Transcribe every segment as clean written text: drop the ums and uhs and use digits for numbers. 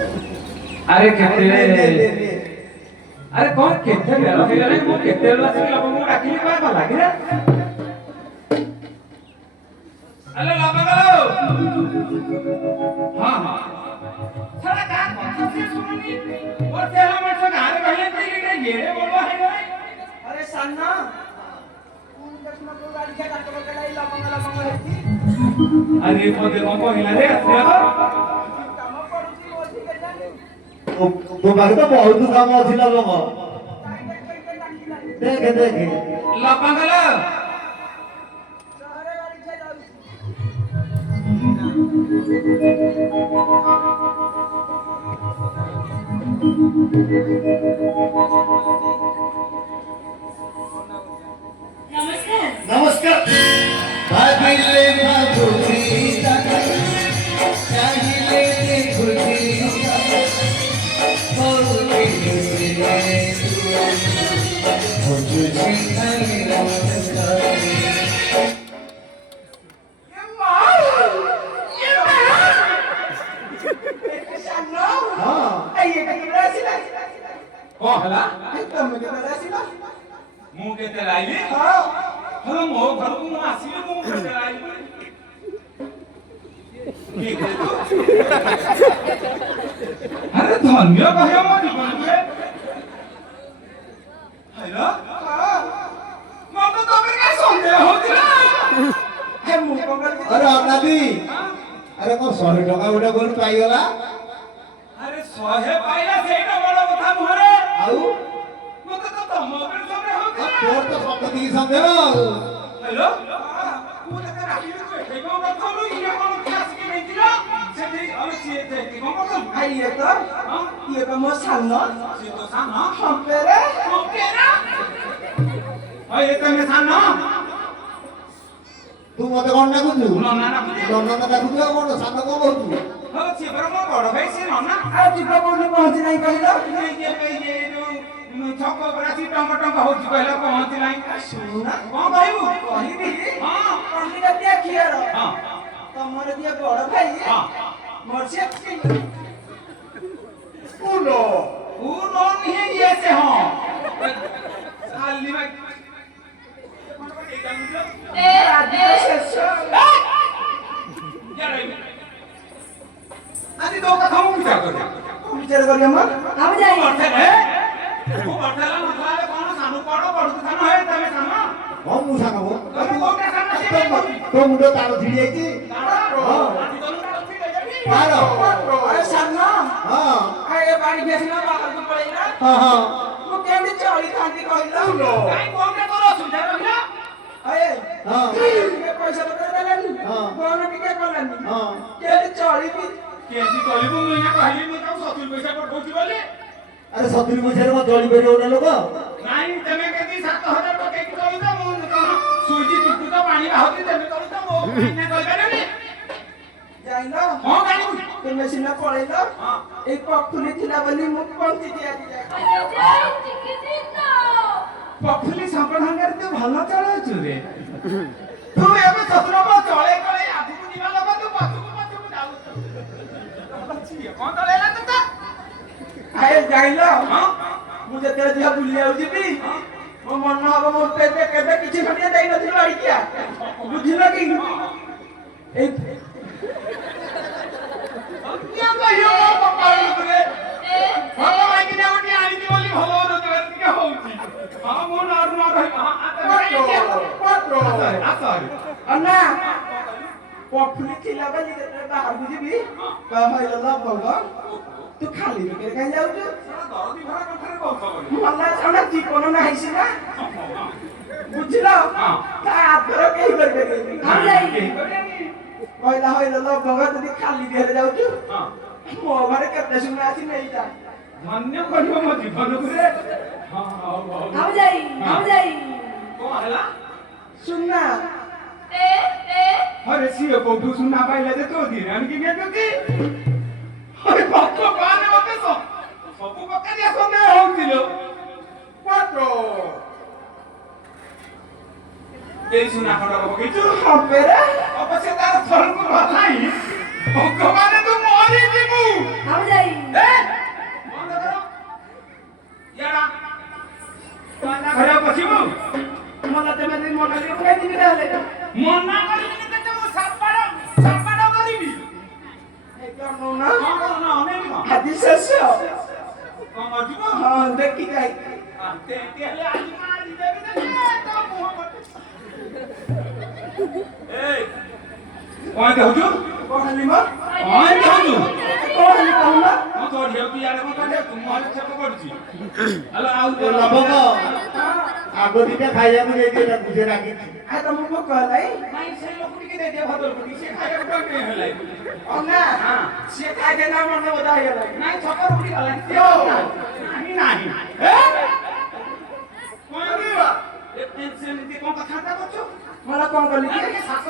अरे केते अरे कौन केते बेला हे रे मो केते बेला से लोग मो डाकिली काय भला कि रे हेलो लाबगलो हां हां साला का कथा से सुननी और तेरा मन से गाने पहले के ये रे बोलवा है रे अरे सन्ना कौन देखना को गाड़ी के काटो कलाई लाबंगला मंगल हेती अरे पोते को पहिला रे आसे काम पड़ुची ओठी के जानी तो बाकी तो बहुत काम अछि ना लोग देख देख लाबगलो शहरे गाड़ी से जाऊ नमस्कार नमस्कार भागिले माधुरी चाहिए देखुरी होली मुझे खाली नमस्कार सन्ना हां ये के रासिला को हला तुम के रासिला मु केते लाइली हां हलो मो घर को आसीले मु केते लाइली ठीक है तू अरे धन्य कहियो मो जीवन रे हैला मो तो तोमे का संदेह होतिला हे मु पंगल के अरे अनादी अरे को 100 टका उडा गोल पाई गला अरे सहे पाइला सेटा बड़ कथा मुहरे आउ मते तो तम बेर सबरे होतिला तोर तो सब दी संदेह हेलो तू तके राखी को हेगो कथलु इया कोन क्लास के नैतिला सेठी अरे सिए ते के कोन कथल ये तो मो सन्ना से तो साना हम पेरे ओकेरा अरे तमे साना तू मते कोन ना कुछु ना ना ना कुछ नन्ना ना कुछु कोन सानो को बहुतु हो से पर मो बड़ भाई से ना आ जीवा बोली पहुंची नहीं कहिलो ये जो छक राशि टंका टंका होची कहला पहुंच नाही सुना कोन कहबू कहिबी हां कहिबी ना दिया खियार हां तमर दिया बड़ भाई हां मरसे उनो उनो नहीं ये से हां खाली में आदि शेष आदि दो कथा मु विचार कर विचार करिया मत हम जाई बर्थडे है वो बर्थडे ला मतलब कोन सानु पड़ो पड़ो सानु है तमे सानु हम मु सानो को तमे कोटे सानु से तो मुंडो तारो छिड़ी आइची तारो अरे सन्ना हां आए बाड़ी बेचना बाहर को पड़ेगा हां हां वो केंदी चौड़ी खांती कहिलो काई कोटे करो सुझा रहिला आए हां के पैसा बता देलन हाँ। कोन टिके कोलन हां केंदी चौड़ी भी केसी कलिबु मुइना कहली मु ताऊ 70 पैसा पठौची बोले अरे 70 पैसा रे जळी बेरी ओना लोक नाही तमे केती 7000 टके की करू त मु सुजी टुकु त पानी बाहती तमे करू त मो ना कहबेनी जाइलो हां गानी ते मशीन पड़ेलो हां एक पखुली थिला बोली मुख पंक्ति दिया दिया पखुली संपणंगर तू भलो चळायछु रे तू एबे ससुरबा चळे कळे आगु निवा लोग तू पछुकु जाऊ बच्ची कोन तळेला तू आए जाइलो हां मुझे तेरे दिया बुलिया उजिबी मो मन हबो मो पेटे केबे किछि खटिया देई नथिलो आइकिया बुझिलो कि ए क्या कहियो पपाळु रे भलो माइकी ना उठी आइती बोली भलो रोजगार के होउची हां मो नार नार हां पात्रो आसरी अन्ना पखुली थिला बोली तेरे बाहर बुझिबी कहैलो ल भगो तू खाली के कहीं जाऊ दरदी भरा कथरे बहुत बोली मला छाना जीवन नाही सिना बुझिलो ता आदर केही करबे हम जाई କହିଲା ହଇଲ ଭଗତ ଯଦି ଖାଲି ଦେହରେ ଯାଉଛୁ ମୋ ଘରେ କେତେ ସୁନା ଆସି ନେଇଯା ଧନ୍ୟ କରିବ ମୋ ଜୀବନକୁ ରେ ହଁ ହଉ ହଉ हम जाई କଣ ହେଲା ସୁନା अरे सिए कोठू सुना पाइले जे तो धीरान की गेतो की अरे बाप बाने मते सब पक्का दिया संदेह होतिलो पात्रो এই সুনা খড়া বকিছু হবেরে অবশ্যই তার ফল কো ভালাই ভগবানে তো মরি দিমু हम जाई এ ବସିବୁ ମନା ତେବେ ଯଦି ମନା କରିବ ମୁଁ ଖାଇଯିବି ତାହେଲେ ମନା କରିବିନି ତତେ ମୁଁ ସାପାଡ଼ କରିବି ନଉନା କଣ କରୁନ ଅନେଇବି କଣ ଆଜି ଶେଷ କଣ କରିଯିବ ହଁ ଦେଖି ଯାଇ ତେନ୍ତି ହେଲେ ଆଜି ମାରି ଦେବି ତତେ ତୋ ମୁହଁ ପଟେ ଏଇ କଣ କହୁଛୁ କଣ ହେଲି ମ କଣ କହୁଛୁ କଣ ହେଲି କହୁନ କଣ କରିବୁ ତୁ ଇଆଡ଼େ କଣ କରିବୁ ତୁ ମୋର ଛେପ କରୁଛି ହ୍ୟାଲୋ ଆଉ ଏ ଲବଙ୍ଗ ଆଗ ଦିଟା ଖାଇବାକୁ ଦେଇଦିଅ ତାକୁ ସେ ରାଗିଛି ଆ ତମକୁ ଭୋକ ହେଲାଇ ନାଇଁ ସେ ଲୋକ ଟିକେ ଦେଇଦିଅ ଭଦ୍ରକୁ ସେ ଖାଇବାକୁ ଟଙ୍କା ହେଲା ଅନା ସିଏ ଖାଇଦେ ନା ମନ ବୋଧା ହେଇଗଲା ନାଇଁ ଛକ ଉଠି ଗଲା ନାହିଁ ନାହିଁ କଣ କରିବ ସେମିତି କଣ କଥାବାର୍ତ୍ତା କରୁଛୁ मला କଣ କଲି କି ଟିକେ ଶାସ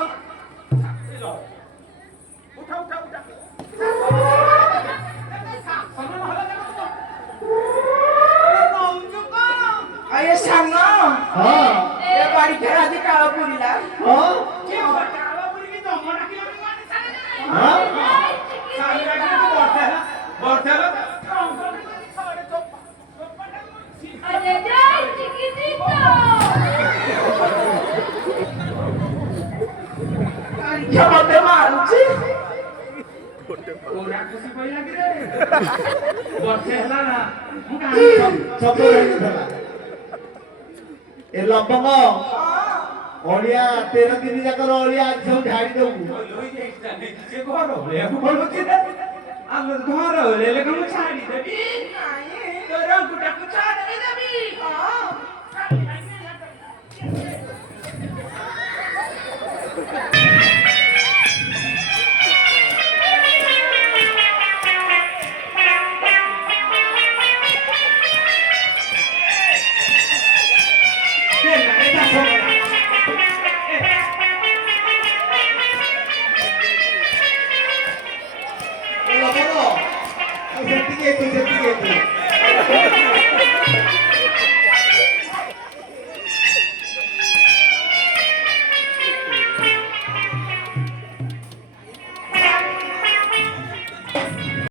ଉଠା ଉଠା ଉଠା ଆଏ ସାନ ହଁ ଏ ବାড়ি ଖେଳା ଆଜି କାଳ ପୁରିଲା ହଁ ହଁ अरे जाए चिकित्सा ଝିଅ ମତେ ମାରୁଛି ଛକ ହେଇଥିଲା ଏ ଲବଙ୍ଗ ଅଳିଆ 13 ଦିନ ଯାକର ଅଳିଆ ଆଜି ସବୁ ଝାଡ଼ି ଦବୁ ଲବଙ୍ଗ ସେତିକି ସେତିକି